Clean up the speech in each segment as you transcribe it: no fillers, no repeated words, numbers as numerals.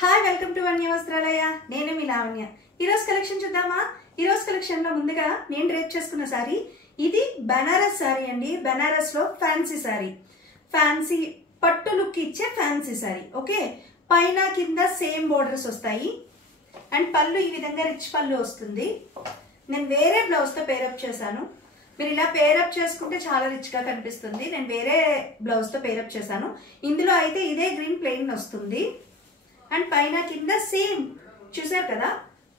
Hi welcome to వన్య వస్త్రాలయ. నేను మీ లావణ్య. ఈరోజు కలెక్షన్ చూద్దామా? ఈరోజు కలెక్షన్ లో ముందుగా నేను డ్రేప్ చేసుకున్న సారీ ఇది బనారస్ సారీ అండి. బనారస్ లో ఫ్యాన్సీ సారీ, ఫ్యాన్సీ పట్టు లుక్ ఇచ్చే ఫ్యాన్సీ సారీ. ఓకే, పైన కింద సేమ్ బోర్డర్స్ వస్తాయి అండ్ పళ్ళు ఈ విధంగా రిచ్ పళ్ళు వస్తుంది. నేను వేరే బ్లౌజ్ తో పేరప్ చేశాను. మీరు ఇలా పేరప్ చేసుకుంటే చాలా రిచ్ గా కనిపిస్తుంది. నేను వేరే బ్లౌజ్ తో పేరప్ చేశాను. ఇందులో అయితే ఇదే గ్రీన్ ప్లెయిన్ వస్తుంది అండ్ పైన కింద సేమ్ చూసారు కదా,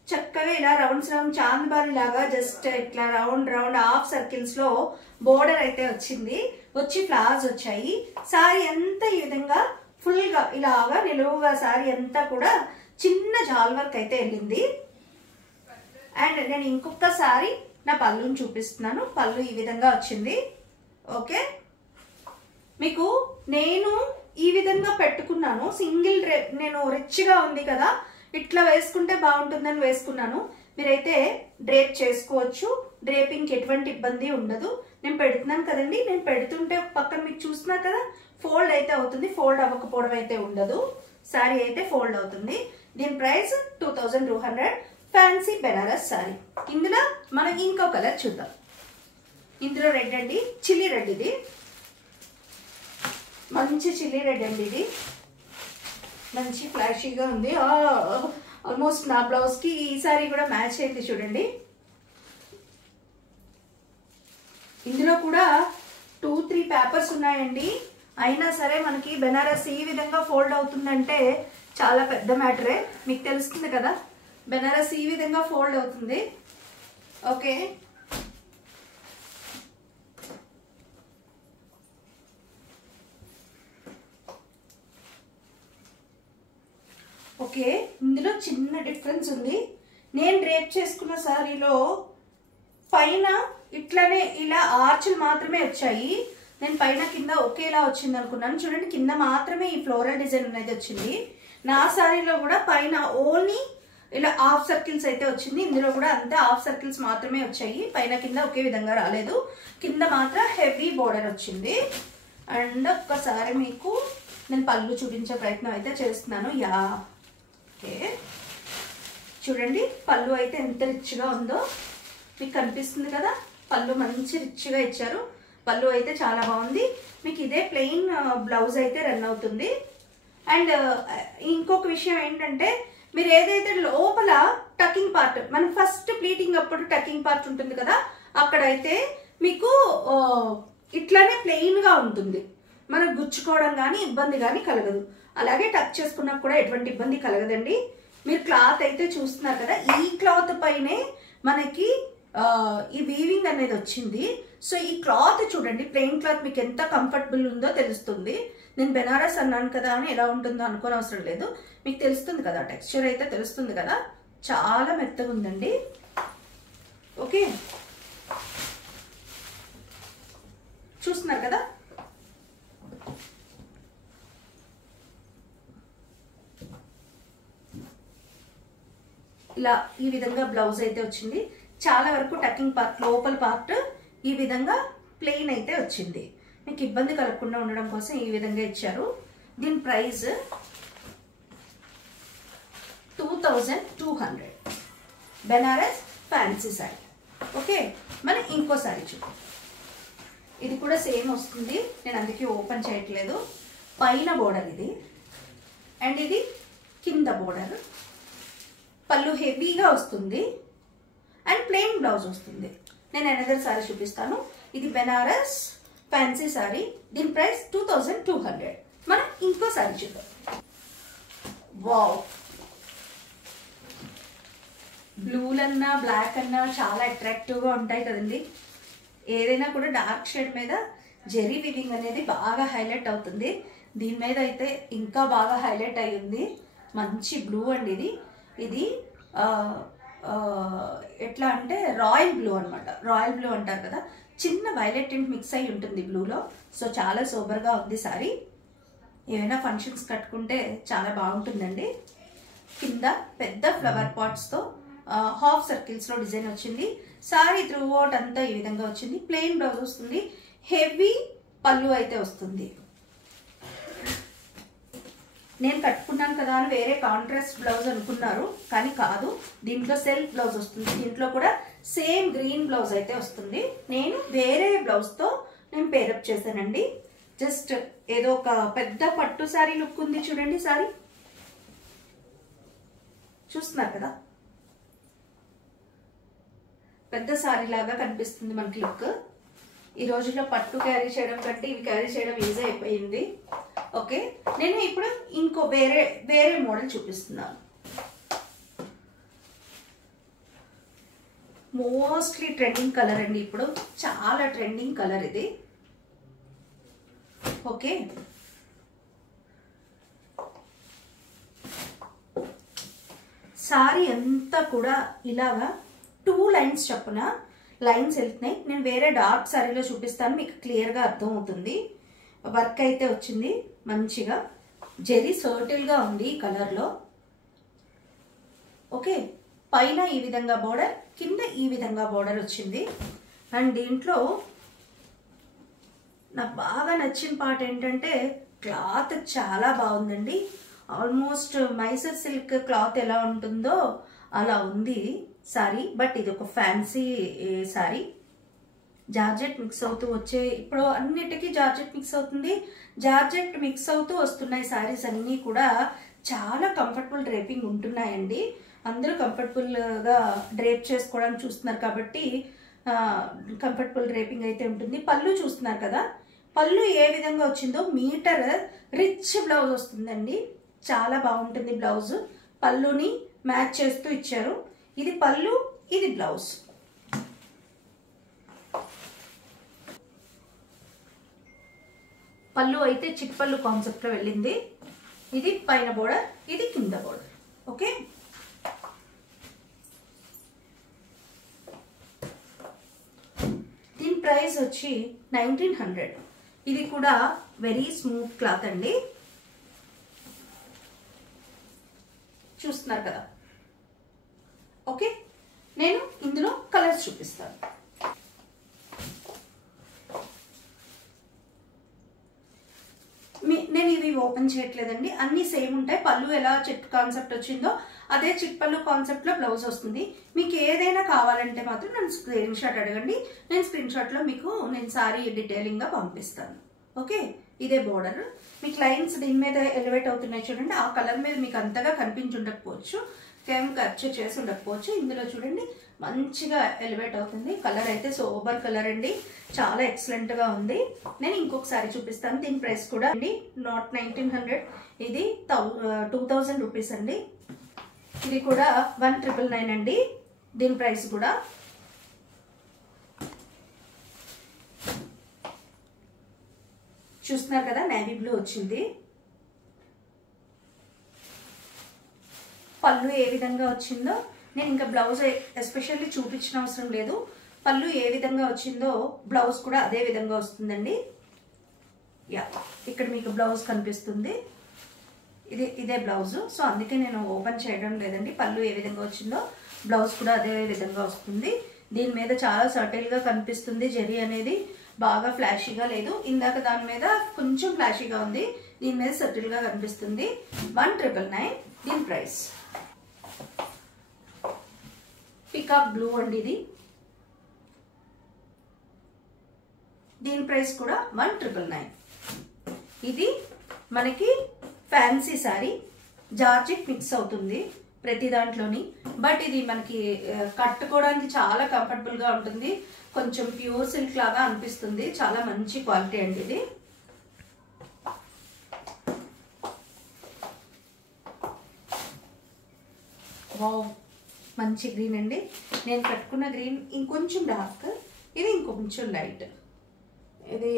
చక్కగా ఇలా రౌండ్స్ రౌండ్ చాందబారి లాగా జస్ట్ ఇట్లా రౌండ్ రౌండ్ హాఫ్ సర్కిల్స్ లో బోర్డర్ అయితే వచ్చింది. వచ్చి ఫ్లవర్స్ వచ్చాయి. సారీ అంతా ఈ విధంగా ఫుల్ గా ఇలాగా నిలువుగా సారీ అంతా కూడా చిన్న జాల్ వర్క్ అయితే వెళ్ళింది. అండ్ నేను ఇంకొకసారి నా పళ్ళుని చూపిస్తున్నాను. పళ్ళు ఈ విధంగా వచ్చింది. ఓకే, మీకు నేను ఈ విధంగా పెట్టుకున్నాను. సింగిల్ డ్రేప్, నేను రిచ్గా ఉంది కదా ఇట్లా వేసుకుంటే బాగుంటుందని వేసుకున్నాను. మీరైతే డ్రేప్ చేసుకోవచ్చు. డ్రేపింగ్కి ఎటువంటి ఇబ్బంది ఉండదు. నేను పెడుతున్నాను కదండి, నేను పెడుతుంటే పక్కన మీకు చూస్తున్నారు కదా ఫోల్డ్ అయితే అవుతుంది. ఫోల్డ్ అవ్వకపోవడం అయితే ఉండదు. సారీ అయితే ఫోల్డ్ అవుతుంది. దీని ప్రైస్ 2200. Fancy Banaras sorry. ఇందులో మనం ఇంకో కలర్ చూద్దాం. ఇందులో రెడ్ అండి, చిల్లీ రెడ్. ఇది మంచి చిల్లీ రెడ్ అండి. ఇది మంచి ఫ్లాషీగా ఉంది. ఆల్మోస్ట్ నా బ్లౌజ్ కి ఈ సారీ కూడా మ్యాచ్ అయింది చూడండి. ఇందులో కూడా 2-3 పేపర్స్ ఉన్నాయండి. అయినా సరే మనకి బెనారస్ ఈ విధంగా ఫోల్డ్ అవుతుందంటే చాలా పెద్ద మ్యాటరే. మీకు తెలుస్తుంది కదా, బెనారస్ ఈ విధంగా ఫోల్డ్ అవుతుంది. ఓకే, ఓకే, ఇందులో చిన్న డిఫరెన్స్ ఉంది. నేను డ్రేప్ చేసుకున్న సారీలో పైన ఇట్లానే ఇలా ఆర్చులు మాత్రమే వచ్చాయి. నేను పైన కింద ఒకేలా వచ్చింది అనుకున్నాను. చూడండి, కింద మాత్రమే ఈ ఫ్లోరల్ డిజైన్ అనేది వచ్చింది. నా సారీలో కూడా పైన ఓన్లీ ఇలా హాఫ్ సర్కిల్స్ అయితే వచ్చింది. ఇందులో కూడా అంతే హాఫ్ సర్కిల్స్ మాత్రమే వచ్చాయి. పైన కింద ఒకే విధంగా రాలేదు. కింద మాత్రం హెవీ బోర్డర్ వచ్చింది. అండ్ ఒక్కసారి మీకు నేను పళ్ళు చూపించే ప్రయత్నం అయితే చేస్తున్నాను. యా, ఓకే, చూడండి పళ్ళు అయితే ఎంత రిచ్గా ఉందో మీకు కనిపిస్తుంది కదా. పళ్ళు మంచి రిచ్గా ఇచ్చారు. పళ్ళు అయితే చాలా బాగుంది. మీకు ఇదే ప్లెయిన్ బ్లౌజ్ అయితే రన్ అవుతుంది. అండ్ ఇంకొక విషయం ఏంటంటే, మీరు ఏదైతే లోపల టకింగ్ పార్ట్, మనం ఫస్ట్ ప్లీటింగ్ అప్పుడు టకింగ్ పార్ట్ ఉంటుంది కదా, అక్కడైతే మీకు ఇట్లానే ప్లెయిన్గా ఉంటుంది. మనకు గుచ్చుకోవడం కానీ ఇబ్బంది కానీ కలగదు. అలాగే టక్ చేసుకున్నా కూడా ఎటువంటి ఇబ్బంది కలగదండి. మీరు క్లాత్ అయితే చూస్తున్నారు కదా, ఈ క్లాత్ పైనే మనకి ఈ వీవింగ్ అనేది వచ్చింది. సో ఈ క్లాత్ చూడండి, ప్లెయిన్ క్లాత్ మీకు ఎంత కంఫర్టబుల్ ఉందో తెలుస్తుంది. నేను బెనారస్ అన్నాను కదా అని ఎలా ఉంటుందో అనుకోని అవసరం లేదు. మీకు తెలుస్తుంది కదా, టెక్స్చర్ అయితే తెలుస్తుంది కదా, చాలా మెత్తగా ఉందండి. ఓకే, చూస్తున్నారు కదా. ఇలా ఈ విధంగా బ్లౌజ్ అయితే వచ్చింది. చాలా వరకు టకింగ్ పార్ట్, లోపల పార్ట్ ఈ విధంగా ప్లెయిన్ అయితే వచ్చింది. మీకు ఇబ్బంది కలగకుండా ఉండడం కోసం ఈ విధంగా ఇచ్చారు. దీని price 2200. Banaras fancy sari. Okay, మనం ఇంకో సారీ చూద్దాం. ఇది కూడా సేమ్ వస్తుంది. నేను అందుకే ఓపెన్ చేయట్లేదు. పైన బోర్డర్ ఇది అండ్ ఇది కింద బోర్డర్. పళ్ళు హెవీగా వస్తుంది అండ్ ప్లెయిన్ బ్లౌజ్ వస్తుంది. నేను అనదర్ సారీ చూపిస్తాను. ఇది బెనారస్ ఫ్యాన్సీ సారీ. దీని ప్రైస్ 2200. మనం ఇంకో సారీ చూద్దాం. వావ్, బ్లూలన్నా బ్లాక్ అన్నా చాలా అట్రాక్టివ్గా ఉంటాయి కదండి. ఏదైనా కూడా డార్క్ షేడ్ మీద జెరీ వివింగ్ అనేది బాగా హైలైట్ అవుతుంది. దీని మీద అయితే ఇంకా బాగా హైలైట్ అయ్యింది. మంచి బ్లూ అండి. ఇది ఎట్లా అంటే రాయల్ బ్లూ అనమాట. రాయల్ బ్లూ అంటారు కదా, చిన్న వైలెట్ టింట్ మిక్స్ అయి ఉంటుంది బ్లూలో. సో చాలా సూపర్గా ఉంది సారీ. ఏమైనా ఫంక్షన్స్ కట్టుకుంటే చాలా బాగుంటుందండి. కింద పెద్ద ఫ్లవర్ పాట్స్తో హాఫ్ సర్కిల్స్లో డిజైన్ వచ్చింది. సారీ త్రూ అవుట్ అంతా ఈ విధంగా వచ్చింది. ప్లెయిన్ బ్లౌజ్ వస్తుంది. హెవీ పళ్ళు అయితే వస్తుంది. నేను కట్టుకున్నాను కదా అని వేరే కాంట్రాస్ట్ బ్లౌజ్ అనుకున్నారు, కానీ కాదు. దీంట్లో సెల్ఫ్ బ్లౌజ్ వస్తుంది. దీంట్లో కూడా సేమ్ గ్రీన్ బ్లౌజ్ అయితే వస్తుంది. నేను వేరే బ్లౌజ్తో నేను పేరప్ చేశానండి. జస్ట్ ఏదో ఒక పెద్ద పట్టు శారీ లుక్ ఉంది చూడండి. శారీ చూస్తున్నారు కదా, పెద్ద శారీ లాగా కనిపిస్తుంది మనకి లుక్. ఈ రోజుల్లో పట్టు క్యారీ చేయడం కంటే ఇవి క్యారీ చేయడం ఈజీ అయిపోయింది. ఓకే, నేను ఇప్పుడు ఇంకో వేరే మోడల్ చూపిస్తున్నాను. మోస్ట్లీ ట్రెండింగ్ కలర్ అండి, ఇప్పుడు చాలా ట్రెండింగ్ కలర్ ఇది. ఓకే, సారీ అంతా కూడా ఇలాగా 2 లైన్స్ చొప్పున లైన్స్ వెళ్తున్నాయి. నేను వేరే డార్క్ సారీలో చూపిస్తాను, మీకు క్లియర్గా అర్థమవుతుంది. వర్క్ అయితే వచ్చింది మంచిగా, జెరీ సర్టిల్గా ఉంది ఈ కలర్లో. ఓకే, పైన ఈ విధంగా బోర్డర్, కింద ఈ విధంగా బోర్డర్ వచ్చింది. అండ్ దీంట్లో నాకు బాగా నచ్చిన పార్ట్ ఏంటంటే క్లాత్ చాలా బాగుందండి. ఆల్మోస్ట్ మైసూర్ సిల్క్ క్లాత్ ఎలా ఉంటుందో అలా ఉంది సారీ. బట్ ఇది ఒక ఫ్యాన్సీ సారీ, జార్జెట్ మిక్స్ అవుతూ వచ్చే, ఇప్పుడు అన్నిటికీ జార్జెట్ మిక్స్ అవుతుంది. జార్జెట్ మిక్స్ అవుతూ వస్తున్నాయి సారీస్ అన్నీ కూడా. చాలా కంఫర్టబుల్ డ్రేపింగ్ ఉంటున్నాయండి. అందరూ కంఫర్టబుల్గా డ్రేప్ చేసుకోవడానికి చూస్తున్నారు కాబట్టి కంఫర్టబుల్ డ్రేపింగ్ అయితే ఉంటుంది. పళ్ళు చూస్తున్నారు కదా, పళ్ళు ఏ విధంగా వచ్చిందో, మీటర్ రిచ్ బ్లౌజ్ వస్తుందండి. చాలా బాగుంటుంది బ్లౌజ్. పళ్ళుని మ్యాచ్ చేస్తూ ఇచ్చారు. ఇది పళ్ళు, ఇది బ్లౌజ్. పళ్ళు అయితే చిప్పళ్ళు కాన్సెప్ట్ లో వెళ్ళింది. ఇది పైన బోర్డర్, ఇది కింద బోర్డర్. ఓకే, దీని ప్రైస్ వచ్చి 1900. ఇది కూడా వెరీ స్మూత్ క్లాత్ అండి, చూస్తున్నారు కదా. ఓకే, నేను ఇందులో కలర్స్ చూపిస్తాను. నేను ఇవి ఓపెన్ చేయట్లేదండి, అన్ని సేమ్ ఉంటాయి. పళ్ళు ఎలా చిట్ కాన్సెప్ట్ వచ్చిందో అదే చిట్ పళ్ళు కాన్సెప్ట్ లో బ్లౌజ్ వస్తుంది. మీకు ఏదైనా కావాలంటే మాత్రం నన్ను స్క్రీన్ షాట్ అడగండి, నేను స్క్రీన్ షాట్ లో మీకు సారీ డీటెయిలింగ్ గా పంపిస్తాను. ఓకే, ఇదే బోర్డర్. మీకు లైన్స్ దీని మీద ఎలివేట్ అవుతున్నాయి చూడండి. ఆ కలర్ మీద మీకు అంతగా కనిపించి ఉండకపోవచ్చు, క్యాప్చర్ చేసి ఉండకపోవచ్చు. ఇందులో చూడండి మంచిగా ఎలివేట్ అవుతుంది. కలర్ అయితే సోబర్ కలర్ అండి, చాలా ఎక్సలెంట్ గా ఉంది. నేను ఇంకొకసారి చూపిస్తాను. దీని ప్రైస్ కూడా అండి నాట్ 1900, ఇది 2000 రూపీస్ అండి. ఇది కూడా 1999 అండి. దీని ప్రైస్ కూడా చూస్తున్నారు కదా, నేవీ బ్లూ వచ్చింది. పళ్ళు ఏ విధంగా వచ్చిందో నేను ఇంకా బ్లౌజ్ ఎస్పెషల్లీ చూపించిన అవసరం లేదు. పళ్ళు ఏ విధంగా వచ్చిందో బ్లౌజ్ కూడా అదే విధంగా వస్తుందండి. యా, ఇక్కడ మీకు బ్లౌజ్ కనిపిస్తుంది, ఇదే బ్లౌజ్. సో అందుకే నేను ఓపెన్ చేయడం లేదండి. పళ్ళు ఏ విధంగా వచ్చిందో బ్లౌజ్ కూడా అదే విధంగా వస్తుంది. దీని మీద చాలా సర్టిల్గా కనిపిస్తుంది. జరీ అనేది బాగా ఫ్లాషీగా లేదు, ఇందాక దాని మీద కొంచెం ఫ్లాషీగా ఉంది, దీని మీద సర్టిల్గా కనిపిస్తుంది. 1999 దీని ప్రైస్. పికాక్ బ్లూ అండి ఇది, దీని ప్రైస్ కూడా 1999. ఇది మనకి ఫ్యాన్సీ సారీ, జార్జెట్ మిక్స్ అవుతుంది ప్రతి దాంట్లోని. బట్ ఇది మనకి కట్టుకోవడానికి చాలా కంఫర్టబుల్ గా ఉంటుంది. కొంచెం ప్యూర్ సిల్క్ లాగా అనిపిస్తుంది, చాలా మంచి క్వాలిటీ అండి ఇది. వావ్, మంచి గ్రీన్ అండి. నేను కట్టుకున్న గ్రీన్ ఇంకొంచెం డార్క్, ఇది ఇంకొంచెం లైట్. ఇది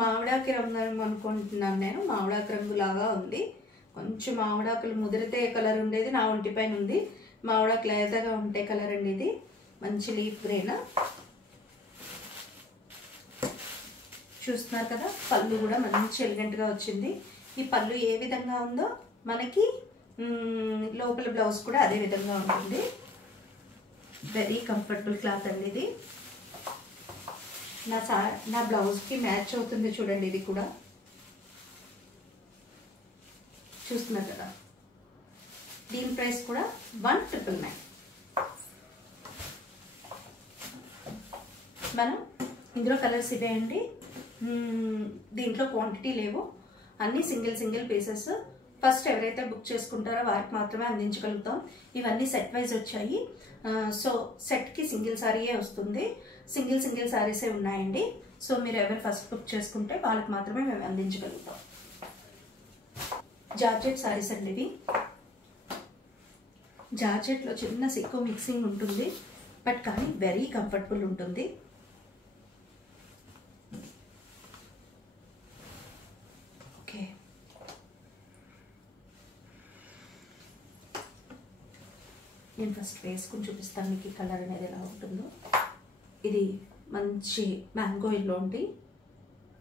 మామిడాకి రంగు అనుకుంటున్నాను నేను, మామిడాకి రంగు లాగా ఉంది. కొంచెం మామిడాకులు ముదిరితే కలర్ ఉండేది, నా ఒంటి పైన ఉంది. మామిడాకు లేతగా ఉంటే కలర్ అండి ఇది. మంచి లీఫ్ గ్రీన్ చూస్తున్నారు కదా. పళ్ళు కూడా మంచి ఎలిగెంట్గా వచ్చింది. ఈ పళ్ళు ఏ విధంగా ఉందో మనకి లోపల బ్లౌజ్ కూడా అదే విధంగా ఉంటుంది. వెరీ కంఫర్టబుల్ క్లాత్ అండి ఇది. నా బ్లౌజ్కి మ్యాచ్ అవుతుంది చూడండి. ఇది కూడా చూస్తున్నారు కదా, దీని ప్రైస్ కూడా 1,999. మనం ఇందులో కలర్స్ ఇవే అండి. దీంట్లో క్వాంటిటీ లేవు, అన్ని సింగిల్ పీసెస్. ఫస్ట్ ఎవరైతే బుక్ చేసుకుంటారో వారికి మాత్రమే అందించగలుగుతాం. ఇవన్నీ సెట్ వైజ్ వచ్చాయి. సో సెట్కి సింగిల్ సారీయే వస్తుంది, సింగిల్ సారీసే ఉన్నాయండి. సో మీరు ఎవరు ఫస్ట్ బుక్ చేసుకుంటే వాళ్ళకి మాత్రమే మేము అందించగలుగుతాం. జార్జెట్ సారీస్ అండి ఇవి. జార్జెట్లో చిన్న సిక్కు మిక్సింగ్ ఉంటుంది, బట్ కానీ వెరీ కంఫర్టబుల్ ఉంటుంది. ఓకే, నేను ఫస్ట్ వేసుకుని చూపిస్తాను మీకు ఈ కలర్ అనేది ఎలా ఉంటుందో. ఇది మంచి మ్యాంగో ఎల్లో అండి,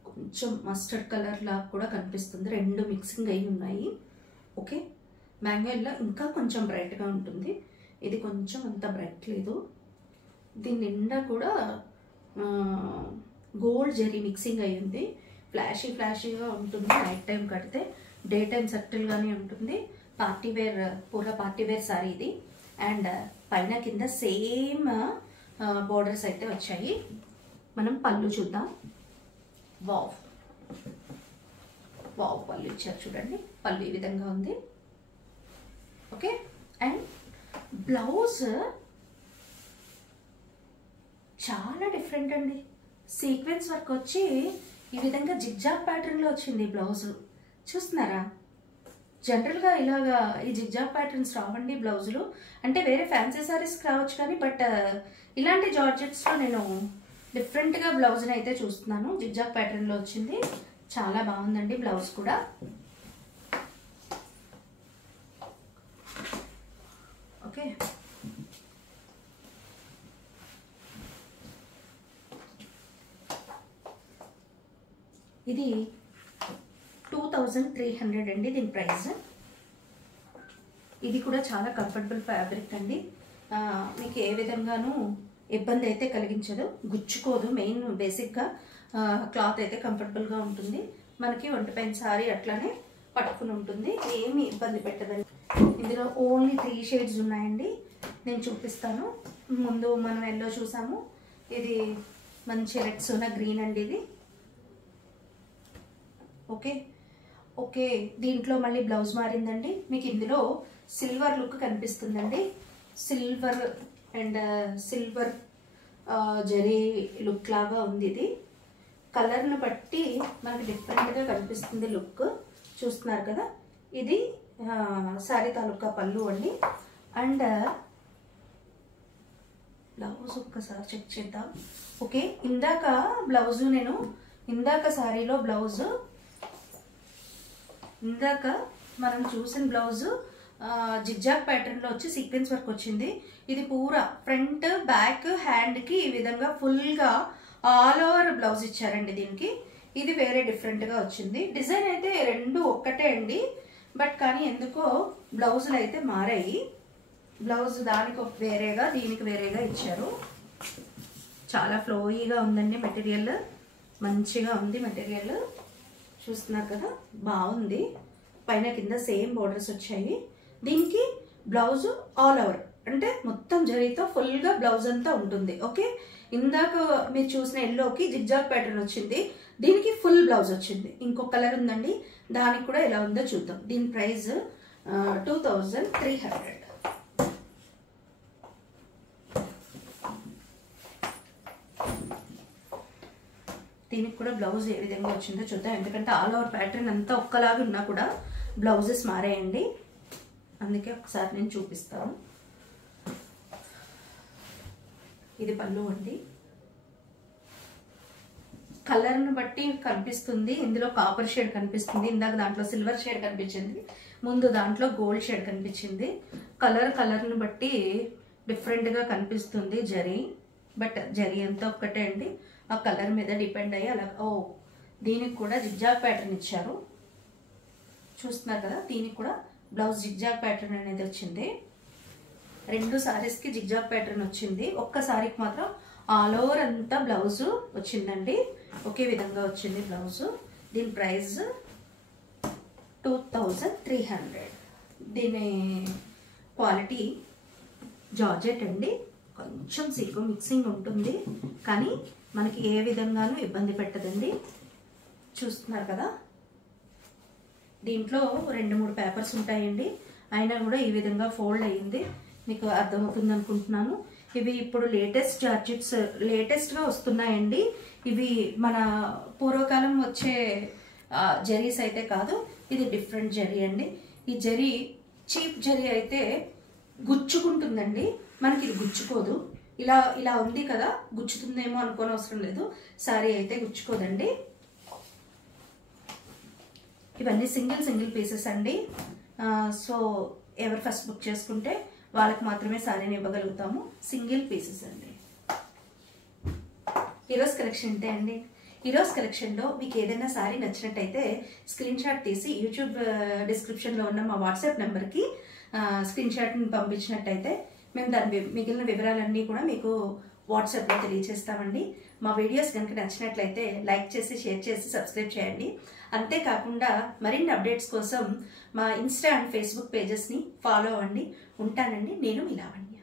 కొంచెం మస్టర్డ్ కలర్ లాగా కూడా కనిపిస్తుంది, రెండు మిక్సింగ్ అయి ఉన్నాయి. ఓకే, మ్యాంగో ఎల్లో ఇంకా కొంచెం బ్రైట్గా ఉంటుంది, ఇది కొంచెం అంత బ్రైట్ లేదు. దీని నిండా కూడా గోల్డ్ జెరీ మిక్సింగ్ అయి ఉంది, ఫ్లాషీగా ఉంటుంది. నైట్ టైం కడితే డే టైం సటిల్గానే ఉంటుంది. పూరా పార్టీ వేర్ సారీ ఇది. అండ్ పైన కింద సేమ్ బోర్డర్స్ అయితే వచ్చాయి. మనం పళ్ళు చూద్దాం. వావ్ పళ్ళు ఇచ్చారు చూడండి, పళ్ళు ఈ విధంగా ఉంది. ఓకే, అండ్ బ్లౌజ్ చాలా డిఫరెంట్ అండి. సీక్వెన్స్ వర్క్ వచ్చి ఈ విధంగా జిగ్జాగ్ ప్యాటర్న్లో వచ్చింది బ్లౌజ్. చూస్తున్నారా, జనరల్గా ఇలాగా ఈ జిగ్జాగ్ ప్యాటర్న్స్ రావండి బ్లౌజులు. అంటే వేరే ఫ్యాన్సీ సారీస్కి రావచ్చు కానీ, బట్ ఇలాంటి జార్జెట్స్లో నేను డిఫరెంట్గా బ్లౌజ్ని అయితే చూస్తున్నాను. జిగ్జాగ్ ప్యాటర్న్లో వచ్చింది, చాలా బాగుందండి బ్లౌజ్ కూడా. ఓకే, ఇది 2,300 అండి దీని ప్రైస్. ఇది కూడా చాలా కంఫర్టబుల్ ఫ్యాబ్రిక్ అండి, మీకు ఏ విధంగానూ ఇబ్బంది అయితే కలిగించదు, గుచ్చుకోదు. మెయిన్ బేసిక్గా క్లాత్ అయితే కంఫర్టబుల్గా ఉంటుంది. మనకి ఒంటిపైన సారీ అట్లానే పట్టుకుని ఉంటుంది, ఏమీ ఇబ్బంది పెట్టదండి. ఇందులో ఓన్లీ 3 షేడ్స్ ఉన్నాయండి, నేను చూపిస్తాను. ముందు మనం ఎల్లో చూసాము, ఇది మంచి రెడ్స్ ఉన్న గ్రీన్ అండి ఇది. ఓకే, దీంట్లో మళ్ళీ బ్లౌజ్ మారిందండి. మీకు ఇందులో సిల్వర్ లుక్ కనిపిస్తుందండి, silver and silver zari look లాగా ఉంది. ఇది కలర్ను బట్టి మనకి డిఫరెంట్గా కనిపిస్తుంది లుక్, చూస్తున్నారు కదా. ఇది సారీ తాలూకా పళ్ళు అండి. అండ్ బ్లౌజ్ ఒక్కసారి చెక్ చేద్దాం. ఓకే, ఇందాక మనం చూసిన బ్లౌజు జిగ్జాగ్ ప్యాటర్న్లో వచ్చి సీక్వెన్స్ వర్క్ వచ్చింది. ఇది పూరా ఫ్రంట్ బ్యాక్ హ్యాండ్కి ఈ విధంగా ఫుల్గా ఆల్ ఓవర్ బ్లౌజ్ ఇచ్చారండి దీనికి. ఇది వేరే డిఫరెంట్గా వచ్చింది. డిజైన్ అయితే రెండు ఒక్కటే అండి, బట్ కానీ ఎందుకో బ్లౌజులు అయితే మారాయి. బ్లౌజ్ దానికి వేరేగా దీనికి వేరేగా ఇచ్చారు. చాలా ఫ్లోయీగా ఉందండి మెటీరియల్, మంచిగా ఉంది మెటీరియల్, చూస్తున్నారు కదా, బాగుంది. పైన కింద సేమ్ బోర్డర్స్ వచ్చాయి. దీనికి బ్లౌజ్ ఆల్ ఓవర్ అంటే మొత్తం జరీతో ఫుల్గా బ్లౌజ్ అంతా ఉంటుంది. ఓకే, ఇందాక మీరు చూసిన ఎల్లోకి జిగ్జాగ్ ప్యాటర్న్ వచ్చింది, దీనికి ఫుల్ బ్లౌజ్ వచ్చింది. ఇంకొక కలర్ ఉందండి, దానికి కూడా ఎలా ఉందో చూద్దాం. దీని ప్రైస్ 2,300. దీనికి కూడా బ్లౌజ్ ఏ విధంగా వచ్చిందో చూద్దాం. ఎందుకంటే ఆల్ ఓవర్ ప్యాటర్న్ అంతా ఒక్కలాగా ఉన్నా కూడా బ్లౌజెస్ మారాయండి, అందుకే ఒకసారి నేను చూపిస్తాను. ఇది పళ్ళు అండి. కలర్ను బట్టి కనిపిస్తుంది, ఇందులో కాపర్ షేడ్ కనిపిస్తుంది, ఇందాక దాంట్లో సిల్వర్ షేడ్ కనిపించింది, ముందు దాంట్లో గోల్డ్ షేడ్ కనిపించింది. కలర్ను బట్టి డిఫరెంట్గా కనిపిస్తుంది జరీ, బట్ జరీ అంతా ఒక్కటే అండి. ఆ కలర్ మీద డిపెండ్ అయ్యి అలా. దీనికి కూడా జిగ్జాగ్ ప్యాటర్న్ ఇచ్చారు, చూస్తున్నారు కదా. దీనికి కూడా బ్లౌజ్ జిగ్జాగ్ ప్యాటర్న్ అనేది వచ్చింది. రెండు సారీస్కి జిగ్జాగ్ ప్యాటర్న్ వచ్చింది, ఒక్క సారీకి మాత్రం ఆల్ ఓవర్ అంతా బ్లౌజ్ వచ్చిందండి, ఒకే విధంగా వచ్చింది బ్లౌజ్. దీని ప్రైస్ 2300. దీని క్వాలిటీ జార్జెట్ అండి, కొంచెం సిల్క్ మిక్సింగ్ ఉంటుంది కానీ మనకి ఏ విధంగానూ ఇబ్బంది పెట్టదండి. చూస్తున్నారు కదా, దీంట్లో 2-3 పేపర్స్ ఉంటాయండి, అయినా కూడా ఈ విధంగా ఫోల్డ్ అయ్యింది. మీకు అర్థమవుతుంది అనుకుంటున్నాను. ఇవి ఇప్పుడు లేటెస్ట్ జార్జెట్స్ లేటెస్ట్గా వస్తున్నాయండి. ఇవి మన పూర్వకాలం వచ్చే జరీస్ అయితే కాదు, ఇది డిఫరెంట్ జరీ అండి. ఈ జరీ చీప్ జరీ అయితే గుచ్చుకుంటుందండి, మనకి ఇది గుచ్చుకోదు. ఇలా ఇలా ఉంది కదా, గుచ్చుతుందేమో అనుకోని అవసరం లేదు. సారీ అయితే గుచ్చుకోదండి. ఇవన్నీ సింగిల్ పీసెస్ అండి. సో ఎవరు ఫస్ట్ బుక్ చేసుకుంటే వాళ్ళకి మాత్రమే సారీని ఇవ్వగలుగుతాము. సింగిల్ పీసెస్ అండి. ఈరోజు కలెక్షన్ ఇంతే అండి. ఈరోజు కలెక్షన్లో మీకు ఏదైనా సారీ నచ్చినట్టయితే స్క్రీన్ షాట్ తీసి యూట్యూబ్ డిస్క్రిప్షన్లో ఉన్న మా వాట్సాప్ నెంబర్కి స్క్రీన్ షాట్ని పంపించినట్టయితే మేము దాని మిగిలిన వివరాలన్నీ కూడా మీకు వాట్సాప్లో తెలియజేస్తామండి. మా వీడియోస్ కనుక నచ్చినట్లయితే లైక్ చేసి, షేర్ చేసి, సబ్స్క్రైబ్ చేయండి. అంతేకాకుండా మరిన్ని అప్డేట్స్ కోసం మా ఇన్స్టా అండ్ ఫేస్బుక్ పేజెస్ని ఫాలో అవ్వండి. ఉంటానండి. నేను మీ లావణ్య.